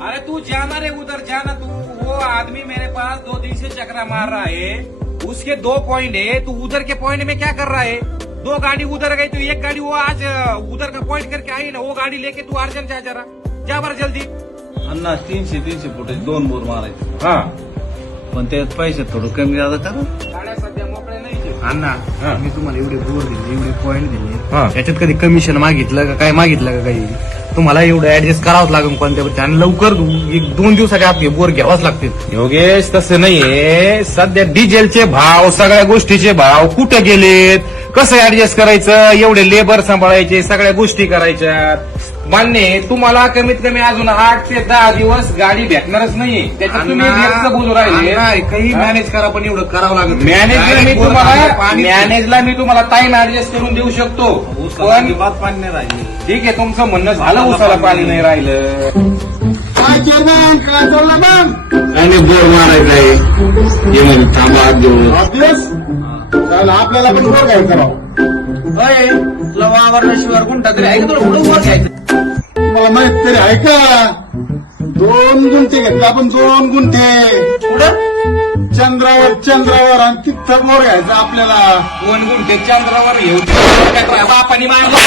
अरे तू जाना रे उधर जाना तू। वो आदमी मेरे पास 2 दिन से चक्रा मार रहा है, उसके 2 पॉइंट है, तू उधर के पॉइंट में क्या कर रहा है? 2 गाड़ी उधर गई तो 1 गाड़ी वो आज उधर का पॉइंट करके आई ना, वो गाडी लेके तू अर्जंट जा जरा, जा बरं जल्दी। अण्णा 300 फुटाचे 2 बोर मारायचे, हा पण त्यात पैसे थोडं कमी जादा करा. गाड्या सध्या मोकळ्या नाही अण्णा हा. मी तुम्हाला एवढे बोर दिले, एवढे पॉईंट दिले, हा. याच्यात कधी कमिशन मागितलं का काय मागितलं का काही? तुम्हाला एवढं ऍडजस्ट करावंच लागेल कोणत्या, आणि लवकर 1-2 दिवसाच्या आत हे बोर घ्यावाच लागतील. योगेश तसं नाहीये, सध्या डिझेलचे भाव, सगळ्या गोष्टीचे भाव कुठे गेलेत, कसं ऍडजस्ट करायचं, एवढे लेबर सांभाळायचे, सगळ्या गोष्टी करायच्या. मान्य आहे, तुम्हाला कमीत कमी अजून 8 ते 10 दिवस गाडी भेटणारच नाहीये, त्याच्यात तुम्ही रेटचं बोलू राहिले. अण्णा, काही मॅनेज करा, पण एवढं करावं लागेल. मॅनेजला मी तुम्हाला टाइम ऍडजस्ट करून देऊ शकतो, पण बात पाणी नाही राहिली. ठीक आहे, तुमचं म्हणणं झालं, उसाला पाणी नाही राहिलं. आणि बोर मारायचा आहे, ये म्हणे थांबा घेऊन. आपल्याला पण बोर घ्यायचा राव. तुला वावरल्याशिवाय कोणता तरी आहे का तुला पुढे बोर घ्यायचं? मला माहित तरी आहे का? 2 गुंठे घेतले आपण, 2 गुंठे पुढं चंद्रावर आणि तिथं बोर घ्यायचा आपल्याला. 2 गुंठे चंद्रावर येऊ बापानी मागला.